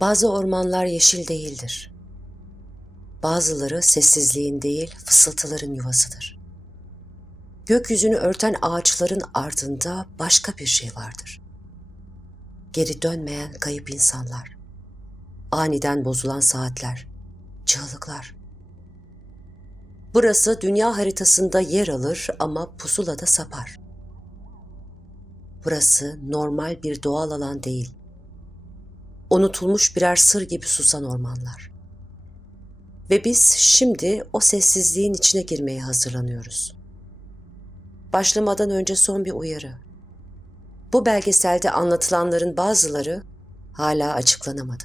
Bazı ormanlar yeşil değildir. Bazıları sessizliğin değil, fısıltıların yuvasıdır. Gökyüzünü örten ağaçların ardında başka bir şey vardır. Geri dönmeyen kayıp insanlar, aniden bozulan saatler, çığlıklar. Burası dünya haritasında yer alır ama pusulada sapar. Burası normal bir doğal alan değil. Unutulmuş birer sır gibi susan ormanlar. Ve biz şimdi o sessizliğin içine girmeye hazırlanıyoruz. Başlamadan önce son bir uyarı. Bu belgeselde anlatılanların bazıları hala açıklanamadı.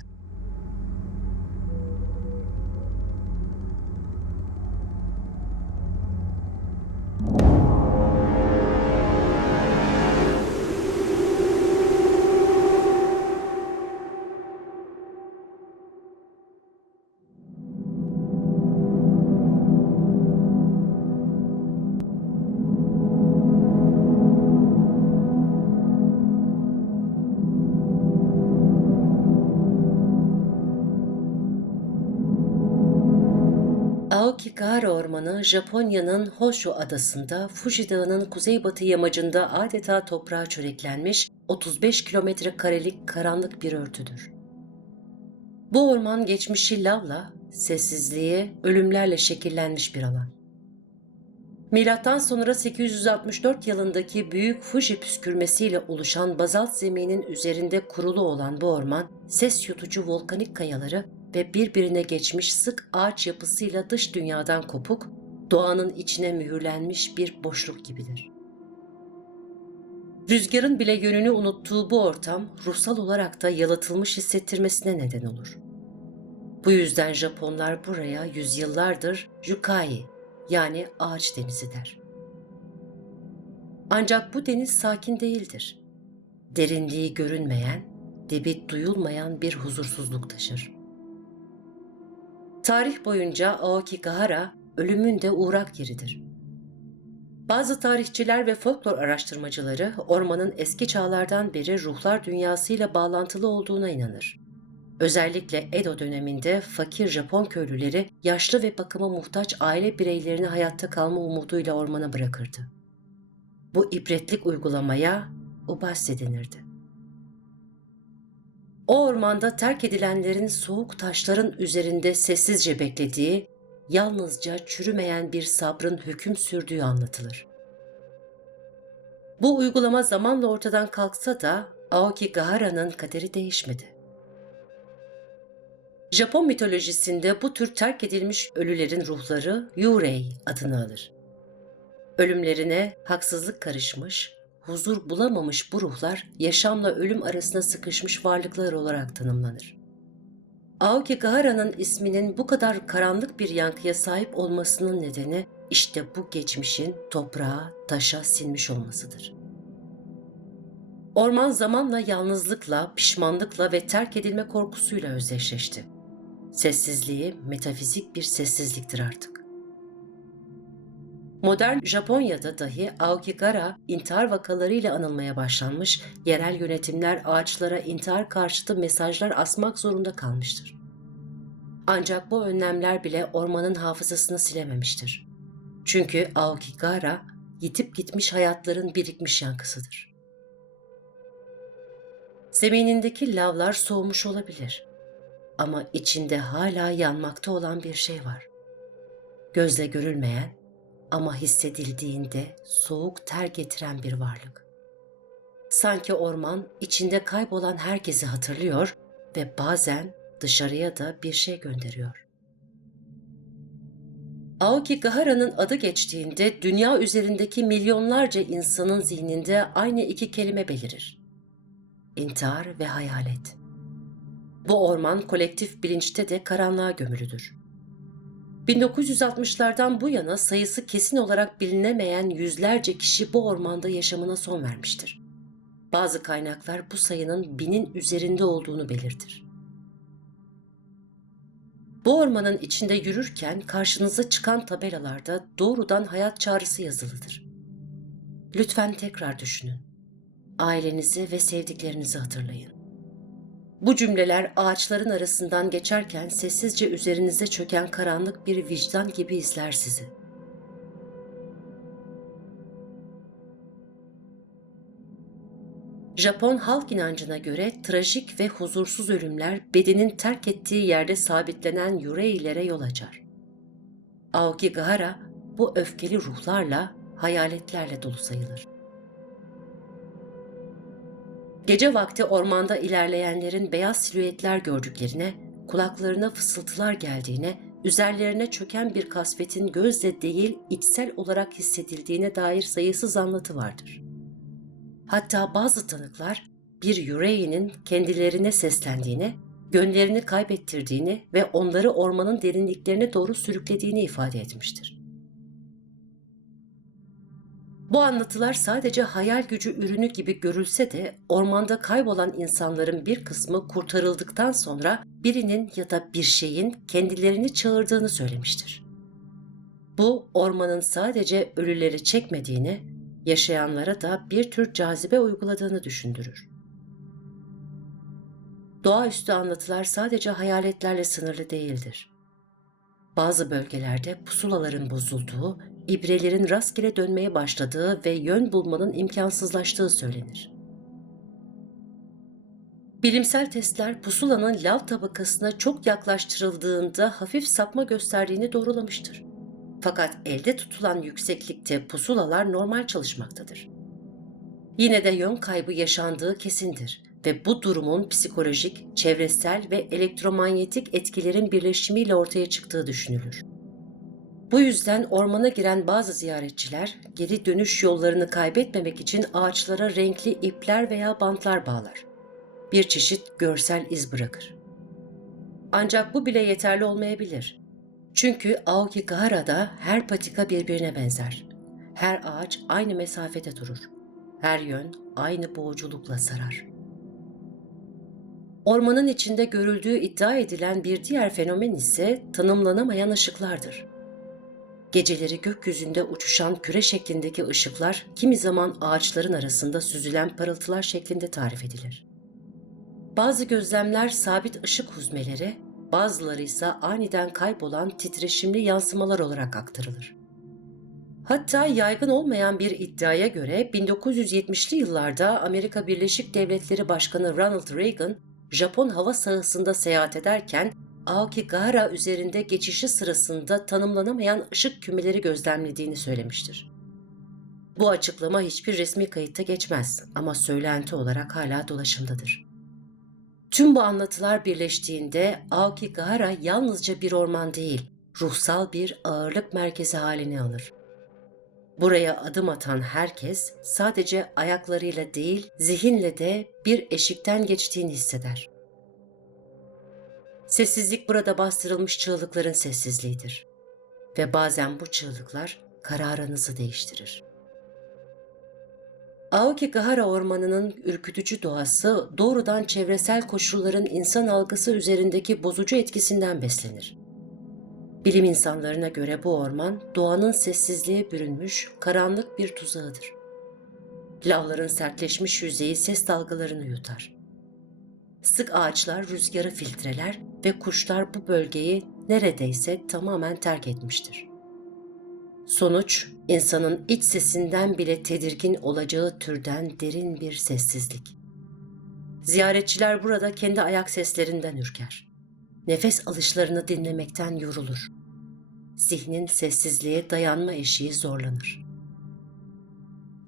Aokigahara Ormanı, Japonya'nın Honshu adasında Fuji Dağı'nın kuzeybatı yamacında adeta toprağa çöreklenmiş 35 kilometre karelik karanlık bir örtüdür. Bu orman geçmişi lavla, sessizliğe, ölümlerle şekillenmiş bir alan. Milattan sonra 864 yılındaki büyük Fuji püskürmesiyle oluşan bazalt zeminin üzerinde kurulu olan bu orman, ses yutucu volkanik kayaları ve birbirine geçmiş sık ağaç yapısıyla dış dünyadan kopuk, doğanın içine mühürlenmiş bir boşluk gibidir. Rüzgarın bile yönünü unuttuğu bu ortam, ruhsal olarak da yalıtılmış hissettirmesine neden olur. Bu yüzden Japonlar buraya yüzyıllardır Yukai, yani ağaç denizi der. Ancak bu deniz sakin değildir. Derinliği görünmeyen, dibi duyulmayan bir huzursuzluk taşır. Tarih boyunca Aokigahara ölümün de uğrak yeridir. Bazı tarihçiler ve folklor araştırmacıları ormanın eski çağlardan beri ruhlar dünyasıyla bağlantılı olduğuna inanır. Özellikle Edo döneminde fakir Japon köylüleri yaşlı ve bakıma muhtaç aile bireylerini hayatta kalma umuduyla ormana bırakırdı. Bu ibretlik uygulamaya ubase denirdi. O ormanda terk edilenlerin soğuk taşların üzerinde sessizce beklediği, yalnızca çürümeyen bir sabrın hüküm sürdüğü anlatılır. Bu uygulama zamanla ortadan kalksa da Aokigahara'nın kaderi değişmedi. Japon mitolojisinde bu tür terk edilmiş ölülerin ruhları Yurei adını alır. Ölümlerine haksızlık karışmış, huzur bulamamış bu ruhlar yaşamla ölüm arasında sıkışmış varlıklar olarak tanımlanır. Aokigahara'nın isminin bu kadar karanlık bir yankıya sahip olmasının nedeni işte bu geçmişin toprağa, taşa sinmiş olmasıdır. Orman zamanla yalnızlıkla, pişmanlıkla ve terk edilme korkusuyla özdeşleşti. Sessizliği metafizik bir sessizliktir artık. Modern Japonya'da dahi Aokigahara intihar vakalarıyla anılmaya başlanmış, yerel yönetimler ağaçlara intihar karşıtı mesajlar asmak zorunda kalmıştır. Ancak bu önlemler bile ormanın hafızasını silememiştir. Çünkü Aokigahara yitip gitmiş hayatların birikmiş yankısıdır. Zeminindeki lavlar soğumuş olabilir. Ama içinde hala yanmakta olan bir şey var. Gözle görülmeyen ama hissedildiğinde soğuk ter getiren bir varlık. Sanki orman içinde kaybolan herkesi hatırlıyor ve bazen dışarıya da bir şey gönderiyor. Aokigahara'nın adı geçtiğinde dünya üzerindeki milyonlarca insanın zihninde aynı iki kelime belirir. İntihar ve hayalet. Bu orman kolektif bilinçte de karanlığa gömülüdür. 1960'lardan bu yana sayısı kesin olarak bilinemeyen yüzlerce kişi bu ormanda yaşamına son vermiştir. Bazı kaynaklar bu sayının 1000'in üzerinde olduğunu belirtir. Bu ormanın içinde yürürken karşınıza çıkan tabelalarda doğrudan hayat çağrısı yazılıdır. Lütfen tekrar düşünün. Ailenizi ve sevdiklerinizi hatırlayın. Bu cümleler ağaçların arasından geçerken sessizce üzerinize çöken karanlık bir vicdan gibi izler sizi. Japon halk inancına göre trajik ve huzursuz ölümler bedenin terk ettiği yerde sabitlenen yüreğilere yol açar. Aokigahara bu öfkeli ruhlarla, hayaletlerle dolu sayılır. Gece vakti ormanda ilerleyenlerin beyaz silüetler gördüklerine, kulaklarına fısıltılar geldiğine, üzerlerine çöken bir kasvetin gözle değil içsel olarak hissedildiğine dair sayısız anlatı vardır. Hatta bazı tanıklar bir yüreğinin kendilerine seslendiğini, gönlerini kaybettirdiğini ve onları ormanın derinliklerine doğru sürüklediğini ifade etmiştir. Bu anlatılar sadece hayal gücü ürünü gibi görülse de ormanda kaybolan insanların bir kısmı kurtarıldıktan sonra birinin ya da bir şeyin kendilerini çağırdığını söylemiştir. Bu ormanın sadece ölüleri çekmediğini, yaşayanlara da bir tür cazibe uyguladığını düşündürür. Doğaüstü anlatılar sadece hayaletlerle sınırlı değildir. Bazı bölgelerde pusulaların bozulduğu, ibrelerin rastgele dönmeye başladığı ve yön bulmanın imkansızlaştığı söylenir. Bilimsel testler pusulanın lav tabakasına çok yaklaştırıldığında hafif sapma gösterdiğini doğrulamıştır. Fakat elde tutulan yükseklikte pusulalar normal çalışmaktadır. Yine de yön kaybı yaşandığı kesindir ve bu durumun psikolojik, çevresel ve elektromanyetik etkilerin birleşimiyle ortaya çıktığı düşünülür. Bu yüzden ormana giren bazı ziyaretçiler geri dönüş yollarını kaybetmemek için ağaçlara renkli ipler veya bantlar bağlar. Bir çeşit görsel iz bırakır. Ancak bu bile yeterli olmayabilir. Çünkü Aokigahara'da her patika birbirine benzer. Her ağaç aynı mesafede durur. Her yön aynı boğuculukla sarar. Ormanın içinde görüldüğü iddia edilen bir diğer fenomen ise tanımlanamayan ışıklardır. Geceleri gökyüzünde uçuşan küre şeklindeki ışıklar kimi zaman ağaçların arasında süzülen parıltılar şeklinde tarif edilir. Bazı gözlemler sabit ışık huzmeleri, bazıları ise aniden kaybolan titreşimli yansımalar olarak aktarılır. Hatta yaygın olmayan bir iddiaya göre 1970'li yıllarda Amerika Birleşik Devletleri Başkanı Ronald Reagan, Japon hava sahasında seyahat ederken Aokigahara üzerinde geçişi sırasında tanımlanamayan ışık kümeleri gözlemlediğini söylemiştir. Bu açıklama hiçbir resmi kayıtta geçmez ama söylenti olarak hala dolaşımdadır. Tüm bu anlatılar birleştiğinde Aokigahara yalnızca bir orman değil, ruhsal bir ağırlık merkezi haline alır. Buraya adım atan herkes sadece ayaklarıyla değil, zihinle de bir eşikten geçtiğini hisseder. Sessizlik burada bastırılmış çığlıkların sessizliğidir. Ve bazen bu çığlıklar kararınızı değiştirir. Aokigahara ormanının ürkütücü doğası doğrudan çevresel koşulların insan algısı üzerindeki bozucu etkisinden beslenir. Bilim insanlarına göre bu orman doğanın sessizliğe bürünmüş karanlık bir tuzağıdır. Lavların sertleşmiş yüzeyi ses dalgalarını yutar. Sık ağaçlar rüzgarı filtreler ve kuşlar bu bölgeyi neredeyse tamamen terk etmiştir. Sonuç, insanın iç sesinden bile tedirgin olacağı türden derin bir sessizlik. Ziyaretçiler burada kendi ayak seslerinden ürker. Nefes alışlarını dinlemekten yorulur. Zihnin sessizliğe dayanma eşiği zorlanır.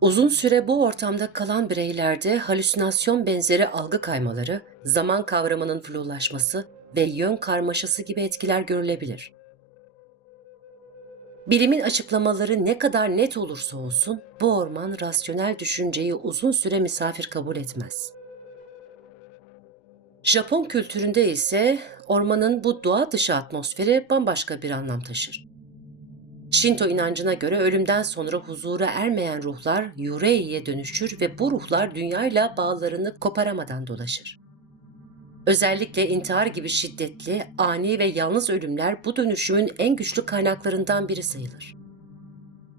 Uzun süre bu ortamda kalan bireylerde halüsinasyon benzeri algı kaymaları, zaman kavramının flulaşması ve yön karmaşası gibi etkiler görülebilir. Bilimin açıklamaları ne kadar net olursa olsun bu orman rasyonel düşünceyi uzun süre misafir kabul etmez. Japon kültüründe ise ormanın bu doğa dışı atmosferi bambaşka bir anlam taşır. Şinto inancına göre ölümden sonra huzura ermeyen ruhlar yürei'ye dönüşür ve bu ruhlar dünyayla bağlarını koparamadan dolaşır. Özellikle intihar gibi şiddetli, ani ve yalnız ölümler bu dönüşümün en güçlü kaynaklarından biri sayılır.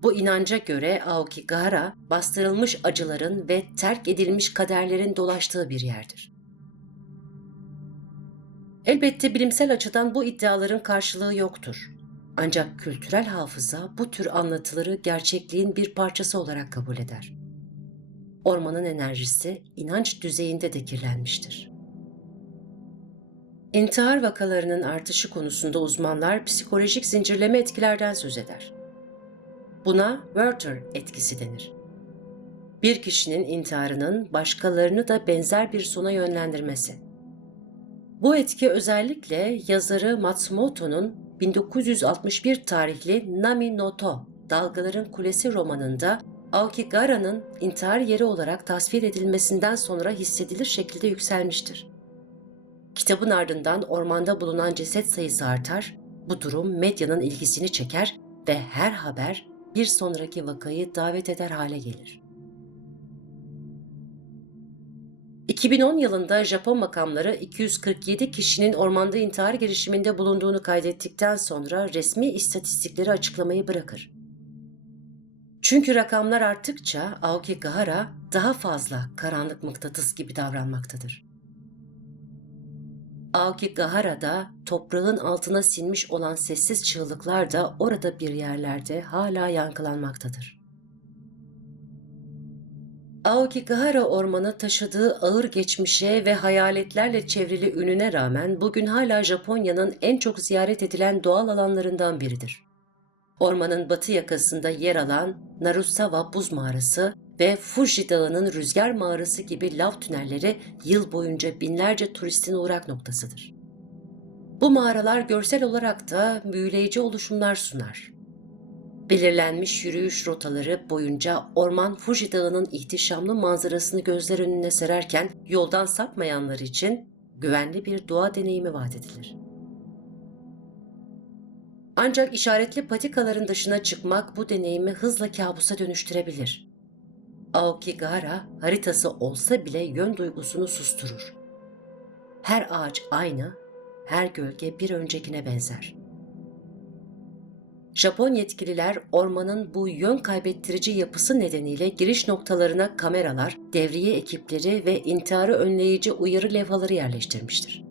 Bu inanca göre Aokigahara, bastırılmış acıların ve terk edilmiş kaderlerin dolaştığı bir yerdir. Elbette bilimsel açıdan bu iddiaların karşılığı yoktur. Ancak kültürel hafıza bu tür anlatıları gerçekliğin bir parçası olarak kabul eder. Ormanın enerjisi inanç düzeyinde de kirlenmiştir. İntihar vakalarının artışı konusunda uzmanlar psikolojik zincirleme etkilerden söz eder. Buna Werther etkisi denir. Bir kişinin intiharının başkalarını da benzer bir sona yönlendirmesi. Bu etki özellikle yazarı Matsumoto'nun 1961 tarihli Nami no To, Dalgaların Kulesi romanında Aokigara'nın intihar yeri olarak tasvir edilmesinden sonra hissedilir şekilde yükselmiştir. Kitabın ardından ormanda bulunan ceset sayısı artar, bu durum medyanın ilgisini çeker ve her haber bir sonraki vakayı davet eder hale gelir. 2010 yılında Japon makamları 247 kişinin ormanda intihar girişiminde bulunduğunu kaydettikten sonra resmi istatistikleri açıklamayı bırakır. Çünkü rakamlar arttıkça Aokigahara daha fazla karanlık mıknatıs gibi davranmaktadır. Aokigahara'da toprağın altına sinmiş olan sessiz çığlıklar da orada bir yerlerde hala yankılanmaktadır. Aokigahara ormanı taşıdığı ağır geçmişe ve hayaletlerle çevrili ününe rağmen bugün hala Japonya'nın en çok ziyaret edilen doğal alanlarından biridir. Ormanın batı yakasında yer alan Narusawa Buz Mağarası ve Fuji Dağı'nın Rüzgar Mağarası gibi lav tünelleri yıl boyunca binlerce turistin uğrak noktasıdır. Bu mağaralar görsel olarak da büyüleyici oluşumlar sunar. Belirlenmiş yürüyüş rotaları boyunca orman Fuji Dağı'nın ihtişamlı manzarasını gözler önüne sererken yoldan sapmayanlar için güvenli bir doğa deneyimi vaat edilir. Ancak işaretli patikaların dışına çıkmak bu deneyimi hızla kabusa dönüştürebilir. Aokigahara haritası olsa bile yön duygusunu susturur. Her ağaç aynı, her gölge bir öncekine benzer. Japon yetkililer ormanın bu yön kaybettirici yapısı nedeniyle giriş noktalarına kameralar, devriye ekipleri ve intiharı önleyici uyarı levhaları yerleştirmiştir.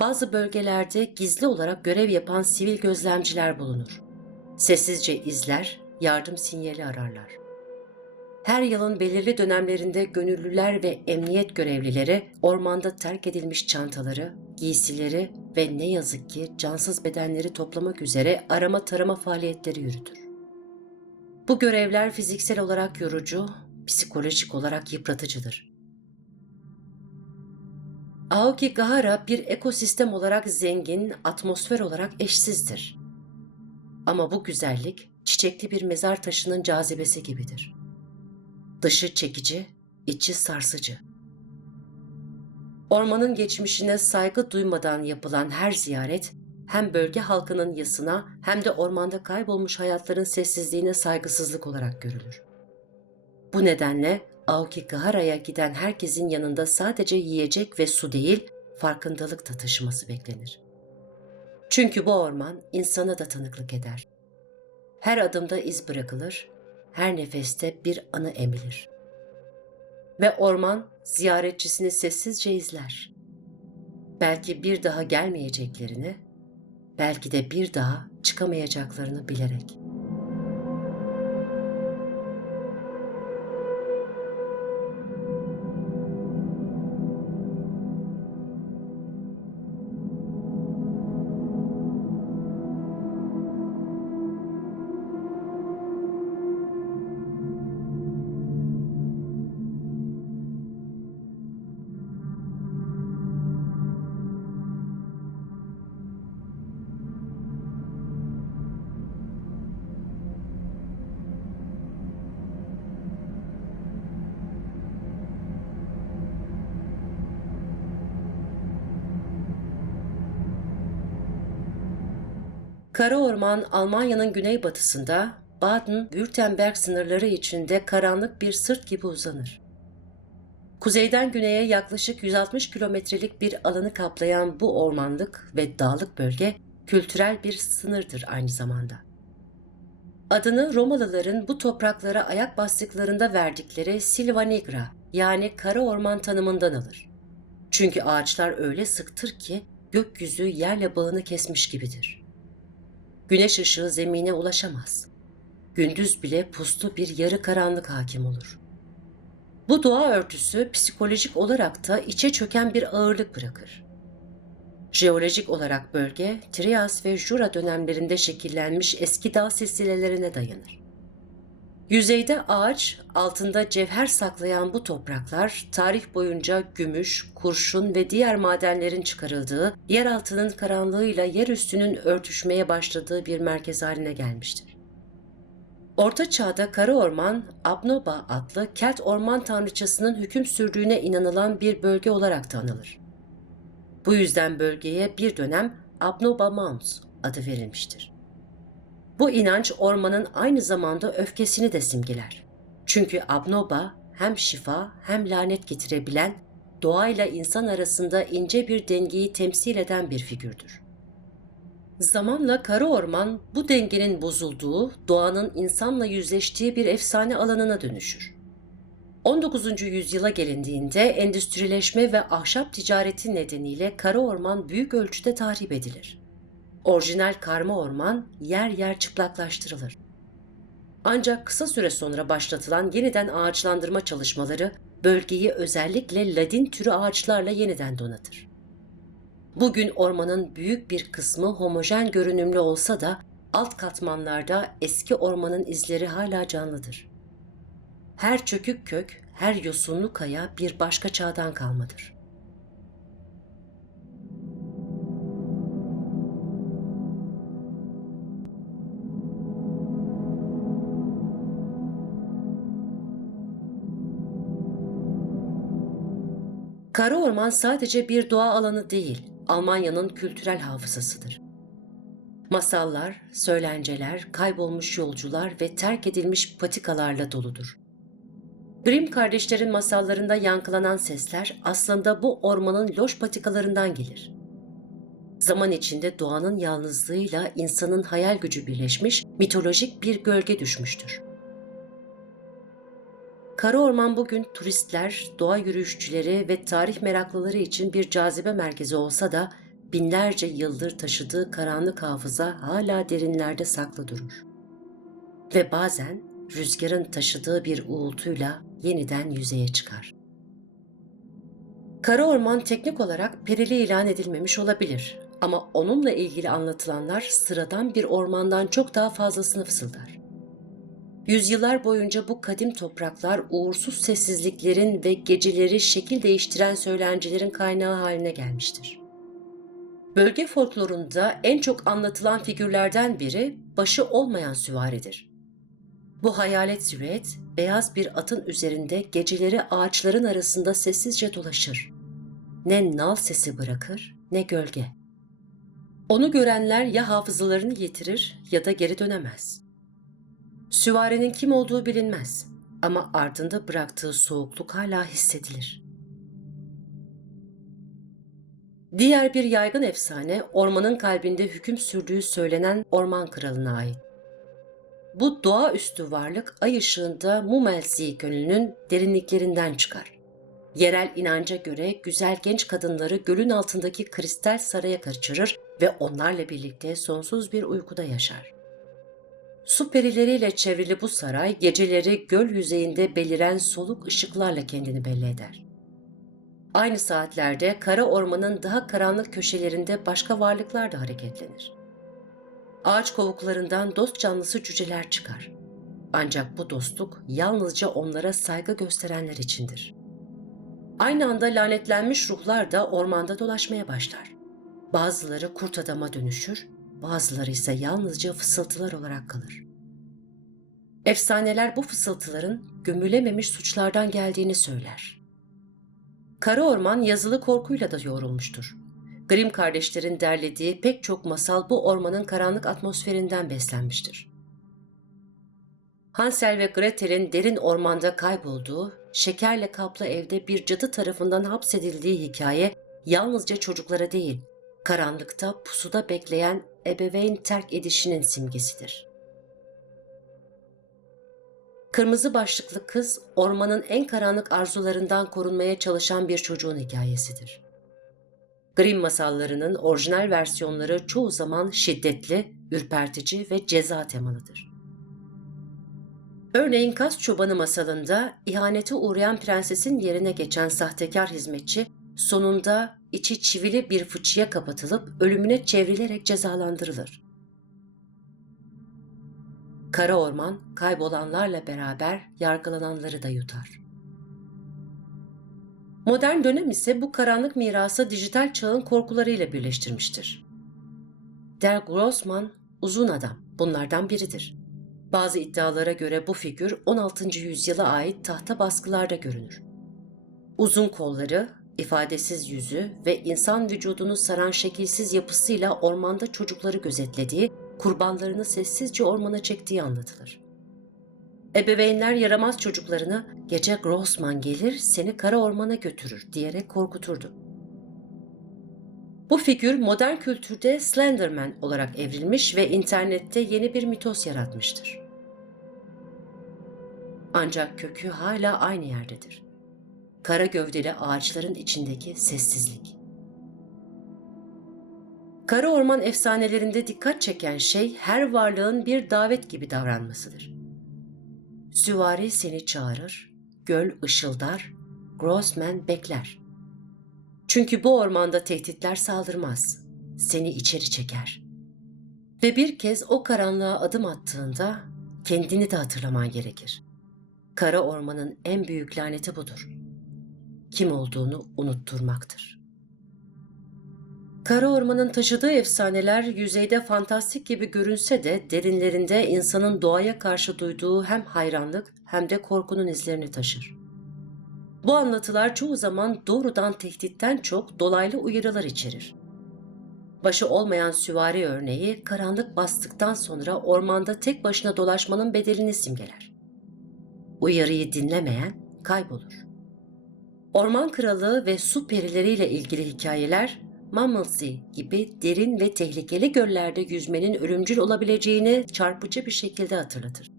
Bazı bölgelerde gizli olarak görev yapan sivil gözlemciler bulunur. Sessizce izler, yardım sinyali ararlar. Her yılın belirli dönemlerinde gönüllüler ve emniyet görevlileri ormanda terk edilmiş çantaları, giysileri ve ne yazık ki cansız bedenleri toplamak üzere arama tarama faaliyetleri yürütür. Bu görevler fiziksel olarak yorucu, psikolojik olarak yıpratıcıdır. Aokigahara bir ekosistem olarak zengin, atmosfer olarak eşsizdir. Ama bu güzellik çiçekli bir mezar taşının cazibesi gibidir. Dışı çekici, içi sarsıcı. Ormanın geçmişine saygı duymadan yapılan her ziyaret, hem bölge halkının yasına hem de ormanda kaybolmuş hayatların sessizliğine saygısızlık olarak görülür. Bu nedenle Aokigahara'ya giden herkesin yanında sadece yiyecek ve su değil, farkındalık da taşıması beklenir. Çünkü bu orman insana da tanıklık eder. Her adımda iz bırakılır, her nefeste bir anı emilir. Ve orman ziyaretçisini sessizce izler. Belki bir daha gelmeyeceklerini, belki de bir daha çıkamayacaklarını bilerek. Kara orman Almanya'nın güneybatısında Baden-Württemberg sınırları içinde karanlık bir sırt gibi uzanır. Kuzeyden güneye yaklaşık 160 kilometrelik bir alanı kaplayan bu ormanlık ve dağlık bölge kültürel bir sınırdır aynı zamanda. Adını Romalıların bu topraklara ayak bastıklarında verdikleri Silva Nigra yani kara orman tanımından alır. Çünkü ağaçlar öyle sıktır ki gökyüzü yerle bağını kesmiş gibidir. Güneş ışığı zemine ulaşamaz. Gündüz bile puslu bir yarı karanlık hakim olur. Bu doğa örtüsü psikolojik olarak da içe çöken bir ağırlık bırakır. Jeolojik olarak bölge, Trias ve Jura dönemlerinde şekillenmiş eski dağ silsilelerine dayanır. Yüzeyde ağaç, altında cevher saklayan bu topraklar, tarih boyunca gümüş, kurşun ve diğer madenlerin çıkarıldığı, yeraltının karanlığıyla yerüstünün örtüşmeye başladığı bir merkez haline gelmiştir. Orta Çağ'da Kara Orman, Abnoba adlı Kelt orman tanrıçasının hüküm sürdüğüne inanılan bir bölge olarak da anılır. Bu yüzden bölgeye bir dönem Abnoba Mounds adı verilmiştir. Bu inanç ormanın aynı zamanda öfkesini de simgeler. Çünkü Abnoba hem şifa hem lanet getirebilen, doğayla insan arasında ince bir dengeyi temsil eden bir figürdür. Zamanla Kara Orman bu dengenin bozulduğu, doğanın insanla yüzleştiği bir efsane alanına dönüşür. 19. yüzyıla gelindiğinde endüstrileşme ve ahşap ticareti nedeniyle Kara Orman büyük ölçüde tahrip edilir. Orijinal karma orman yer yer çıplaklaştırılır. Ancak kısa süre sonra başlatılan yeniden ağaçlandırma çalışmaları bölgeyi özellikle ladin türü ağaçlarla yeniden donatır. Bugün ormanın büyük bir kısmı homojen görünümlü olsa da alt katmanlarda eski ormanın izleri hala canlıdır. Her çökük kök, her yosunlu kaya bir başka çağdan kalmadır. Kara Orman sadece bir doğa alanı değil, Almanya'nın kültürel hafızasıdır. Masallar, söylenceler, kaybolmuş yolcular ve terk edilmiş patikalarla doludur. Grimm kardeşlerin masallarında yankılanan sesler aslında bu ormanın loş patikalarından gelir. Zaman içinde doğanın yalnızlığıyla insanın hayal gücü birleşmiş, mitolojik bir gölge düşmüştür. Kara Orman bugün turistler, doğa yürüyüşçüleri ve tarih meraklıları için bir cazibe merkezi olsa da binlerce yıldır taşıdığı karanlık hafıza hala derinlerde saklı durur. Ve bazen rüzgarın taşıdığı bir uğultuyla yeniden yüzeye çıkar. Kara Orman teknik olarak perili ilan edilmemiş olabilir ama onunla ilgili anlatılanlar sıradan bir ormandan çok daha fazlasını fısıldar. Yüzyıllar boyunca bu kadim topraklar uğursuz sessizliklerin ve geceleri şekil değiştiren söylencilerin kaynağı haline gelmiştir. Bölge folklorunda en çok anlatılan figürlerden biri başı olmayan süvaridir. Bu hayalet silüet, beyaz bir atın üzerinde geceleri ağaçların arasında sessizce dolaşır. Ne nal sesi bırakır, ne gölge. Onu görenler ya hafızalarını yitirir ya da geri dönemez. Süvarinin kim olduğu bilinmez ama ardında bıraktığı soğukluk hala hissedilir. Diğer bir yaygın efsane, ormanın kalbinde hüküm sürdüğü söylenen Orman Kralı'na ait. Bu doğaüstü varlık ay ışığında Mumelsi Gölü'nün derinliklerinden çıkar. Yerel inanca göre güzel genç kadınları gölün altındaki kristal saraya kaçırır ve onlarla birlikte sonsuz bir uykuda yaşar. Su perileriyle çevrili bu saray geceleri göl yüzeyinde beliren soluk ışıklarla kendini belli eder. Aynı saatlerde Kara Orman'ın daha karanlık köşelerinde başka varlıklar da hareketlenir. Ağaç kovuklarından dost canlısı cüceler çıkar. Ancak bu dostluk yalnızca onlara saygı gösterenler içindir. Aynı anda lanetlenmiş ruhlar da ormanda dolaşmaya başlar. Bazıları kurt adama dönüşür, bazıları ise yalnızca fısıltılar olarak kalır. Efsaneler bu fısıltıların gömülememiş suçlardan geldiğini söyler. Kara Orman yazılı korkuyla da yoğrulmuştur. Grimm kardeşlerin derlediği pek çok masal bu ormanın karanlık atmosferinden beslenmiştir. Hansel ve Gretel'in derin ormanda kaybolduğu, şekerle kaplı evde bir cadı tarafından hapsedildiği hikaye yalnızca çocuklara değil, karanlıkta pusuda bekleyen ebeveyn terk edişinin simgesidir. Kırmızı başlıklı kız, ormanın en karanlık arzularından korunmaya çalışan bir çocuğun hikayesidir. Grimm masallarının orijinal versiyonları çoğu zaman şiddetli, ürpertici ve ceza temalıdır. Örneğin Kaz Çobanı masalında ihanete uğrayan prensesin yerine geçen sahtekar hizmetçi sonunda içi çivili bir fıçıya kapatılıp ölümüne çevrilerek cezalandırılır. Kara orman kaybolanlarla beraber yargılananları da yutar. Modern dönem ise bu karanlık mirası dijital çağın korkularıyla birleştirmiştir. Der Grossman, uzun adam bunlardan biridir. Bazı iddialara göre bu figür 16. yüzyıla ait tahta baskılarda görünür. Uzun kolları, ifadesiz yüzü ve insan vücudunu saran şekilsiz yapısıyla ormanda çocukları gözetlediği, kurbanlarını sessizce ormana çektiği anlatılır. Ebeveynler yaramaz çocuklarını "Gece Grossman gelir, seni kara ormana götürür" diyerek korkuturdu. Bu figür modern kültürde Slenderman olarak evrilmiş ve internette yeni bir mitos yaratmıştır. Ancak kökü hala aynı yerdedir. Kara gövdeli ağaçların içindeki sessizlik. Kara orman efsanelerinde dikkat çeken şey her varlığın bir davet gibi davranmasıdır. Süvari seni çağırır, göl ışıldar, Grossman bekler. Çünkü bu ormanda tehditler saldırmaz, seni içeri çeker. Ve bir kez o karanlığa adım attığında kendini de hatırlaman gerekir. Kara ormanın en büyük laneti budur. Kim olduğunu unutturmaktır. Kara ormanın taşıdığı efsaneler yüzeyde fantastik gibi görünse de derinlerinde insanın doğaya karşı duyduğu hem hayranlık hem de korkunun izlerini taşır. Bu anlatılar çoğu zaman doğrudan tehditten çok dolaylı uyarılar içerir. Başı olmayan süvari örneği karanlık bastıktan sonra ormanda tek başına dolaşmanın bedelini simgeler. Uyarıyı dinlemeyen kaybolur. Orman kralı ve su perileriyle ilgili hikayeler, Mammalsey gibi derin ve tehlikeli göllerde yüzmenin ölümcül olabileceğini çarpıcı bir şekilde hatırlatır.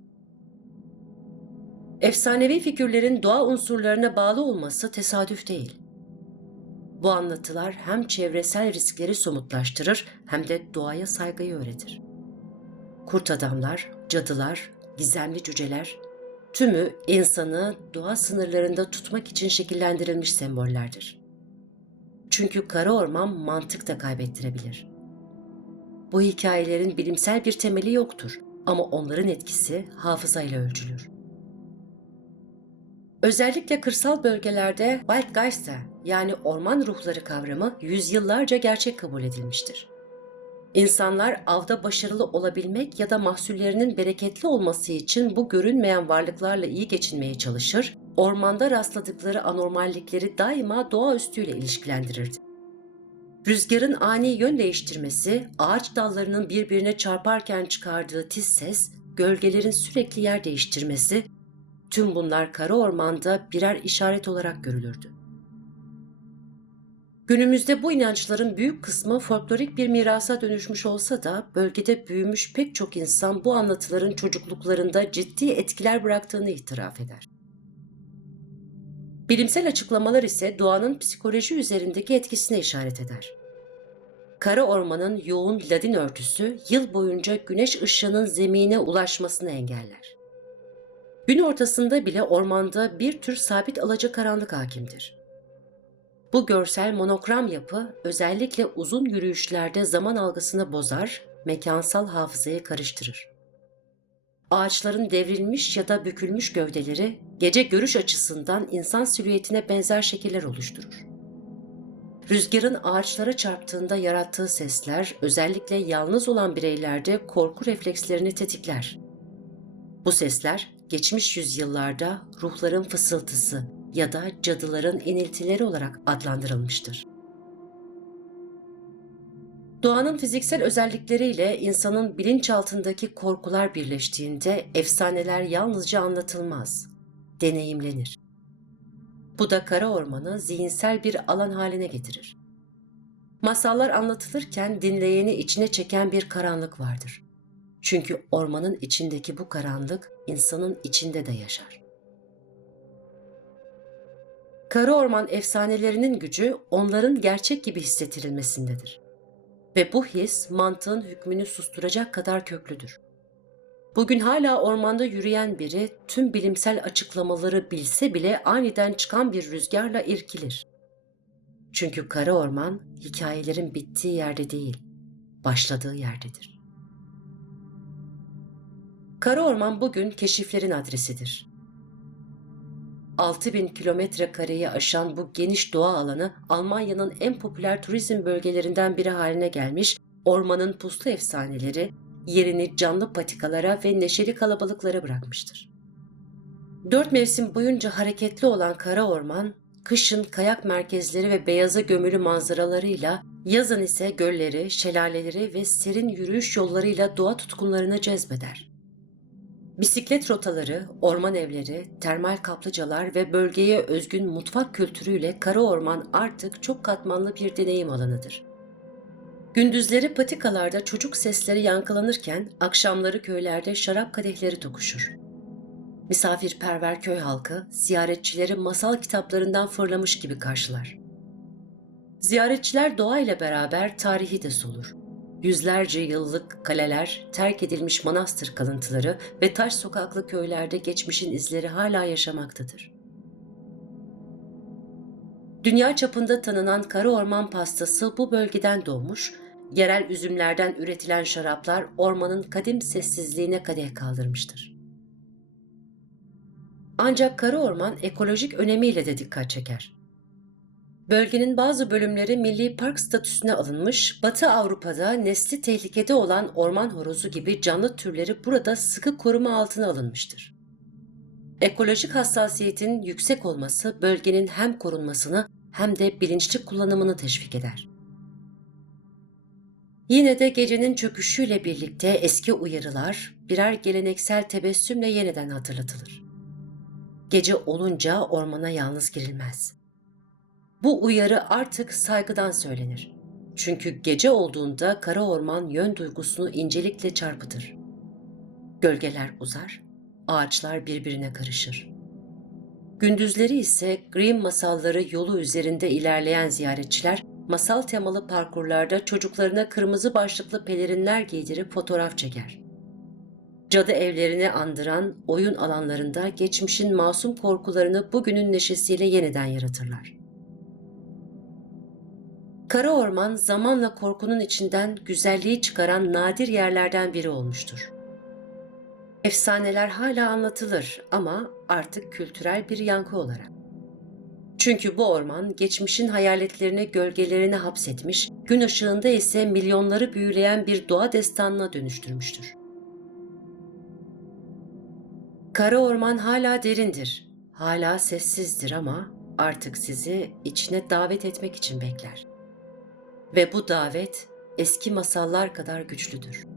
Efsanevi figürlerin doğa unsurlarına bağlı olması tesadüf değil. Bu anlatılar hem çevresel riskleri somutlaştırır hem de doğaya saygıyı öğretir. Kurt adamlar, cadılar, gizemli cüceler, tümü insanı doğa sınırlarında tutmak için şekillendirilmiş sembollerdir. Çünkü kara orman mantık da kaybettirebilir. Bu hikayelerin bilimsel bir temeli yoktur ama onların etkisi hafızayla ölçülür. Özellikle kırsal bölgelerde Waldgeister yani orman ruhları kavramı yüzyıllarca gerçek kabul edilmiştir. İnsanlar avda başarılı olabilmek ya da mahsullerinin bereketli olması için bu görünmeyen varlıklarla iyi geçinmeye çalışır, ormanda rastladıkları anormallikleri daima doğaüstüyle ilişkilendirirdi. Rüzgarın ani yön değiştirmesi, ağaç dallarının birbirine çarparken çıkardığı tiz ses, gölgelerin sürekli yer değiştirmesi, tüm bunlar kara ormanda birer işaret olarak görülürdü. Günümüzde bu inançların büyük kısmı folklorik bir mirasa dönüşmüş olsa da bölgede büyümüş pek çok insan bu anlatıların çocukluklarında ciddi etkiler bıraktığını itiraf eder. Bilimsel açıklamalar ise doğanın psikoloji üzerindeki etkisine işaret eder. Kara ormanın yoğun ladin örtüsü yıl boyunca güneş ışığının zemine ulaşmasını engeller. Gün ortasında bile ormanda bir tür sabit alacakaranlık hakimdir. Bu görsel monokrom yapı özellikle uzun yürüyüşlerde zaman algısını bozar, mekansal hafızayı karıştırır. Ağaçların devrilmiş ya da bükülmüş gövdeleri gece görüş açısından insan silüetine benzer şekiller oluşturur. Rüzgarın ağaçlara çarptığında yarattığı sesler özellikle yalnız olan bireylerde korku reflekslerini tetikler. Bu sesler geçmiş yüzyıllarda ruhların fısıltısı ya da cadıların iniltileri olarak adlandırılmıştır. Doğanın fiziksel özellikleriyle insanın bilinçaltındaki korkular birleştiğinde efsaneler yalnızca anlatılmaz, deneyimlenir. Bu da kara ormanı zihinsel bir alan haline getirir. Masallar anlatılırken dinleyeni içine çeken bir karanlık vardır. Çünkü ormanın içindeki bu karanlık insanın içinde de yaşar. Kara orman efsanelerinin gücü onların gerçek gibi hissettirilmesindedir. Ve bu his mantığın hükmünü susturacak kadar köklüdür. Bugün hala ormanda yürüyen biri tüm bilimsel açıklamaları bilse bile aniden çıkan bir rüzgarla irkilir. Çünkü kara orman hikayelerin bittiği yerde değil, başladığı yerdedir. Kara orman bugün keşiflerin adresidir. 6000 kilometre kareyi aşan bu geniş doğa alanı Almanya'nın en popüler turizm bölgelerinden biri haline gelmiş, ormanın puslu efsaneleri yerini canlı patikalara ve neşeli kalabalıklara bırakmıştır. 4 mevsim boyunca hareketli olan kara orman, kışın kayak merkezleri ve beyaza gömülü manzaralarıyla, yazın ise gölleri, şelaleleri ve serin yürüyüş yollarıyla doğa tutkunlarını cezbeder. Bisiklet rotaları, orman evleri, termal kaplıcalar ve bölgeye özgün mutfak kültürüyle kara orman artık çok katmanlı bir deneyim alanıdır. Gündüzleri patikalarda çocuk sesleri yankılanırken akşamları köylerde şarap kadehleri tokuşur. Misafirperver köy halkı ziyaretçileri masal kitaplarından fırlamış gibi karşılar. Ziyaretçiler doğayla beraber tarihi de solur. Yüzlerce yıllık kaleler, terk edilmiş manastır kalıntıları ve taş sokaklı köylerde geçmişin izleri hala yaşamaktadır. Dünya çapında tanınan kara orman pastası bu bölgeden doğmuş, yerel üzümlerden üretilen şaraplar ormanın kadim sessizliğine kadeh kaldırmıştır. Ancak kara orman ekolojik önemiyle de dikkat çeker. Bölgenin bazı bölümleri milli park statüsüne alınmış, Batı Avrupa'da nesli tehlikede olan orman horozu gibi canlı türleri burada sıkı koruma altına alınmıştır. Ekolojik hassasiyetin yüksek olması bölgenin hem korunmasını hem de bilinçli kullanımını teşvik eder. Yine de gecenin çöküşüyle birlikte eski uyarılar birer geleneksel tebessümle yeniden hatırlatılır. Gece olunca ormana yalnız girilmez. Bu uyarı artık saygıdan söylenir. Çünkü gece olduğunda kara orman yön duygusunu incelikle çarpıtır. Gölgeler uzar, ağaçlar birbirine karışır. Gündüzleri ise Grimm masalları yolu üzerinde ilerleyen ziyaretçiler, masal temalı parkurlarda çocuklarına kırmızı başlıklı pelerinler giydirip fotoğraf çeker. Cadı evlerini andıran oyun alanlarında geçmişin masum korkularını bugünün neşesiyle yeniden yaratırlar. Kara orman zamanla korkunun içinden güzelliği çıkaran nadir yerlerden biri olmuştur. Efsaneler hala anlatılır ama artık kültürel bir yankı olarak. Çünkü bu orman geçmişin hayaletlerini gölgelerine hapsetmiş, gün ışığında ise milyonları büyüleyen bir doğa destanına dönüştürmüştür. Kara orman hala derindir, hala sessizdir ama artık sizi içine davet etmek için bekler. Ve bu davet eski masallar kadar güçlüdür.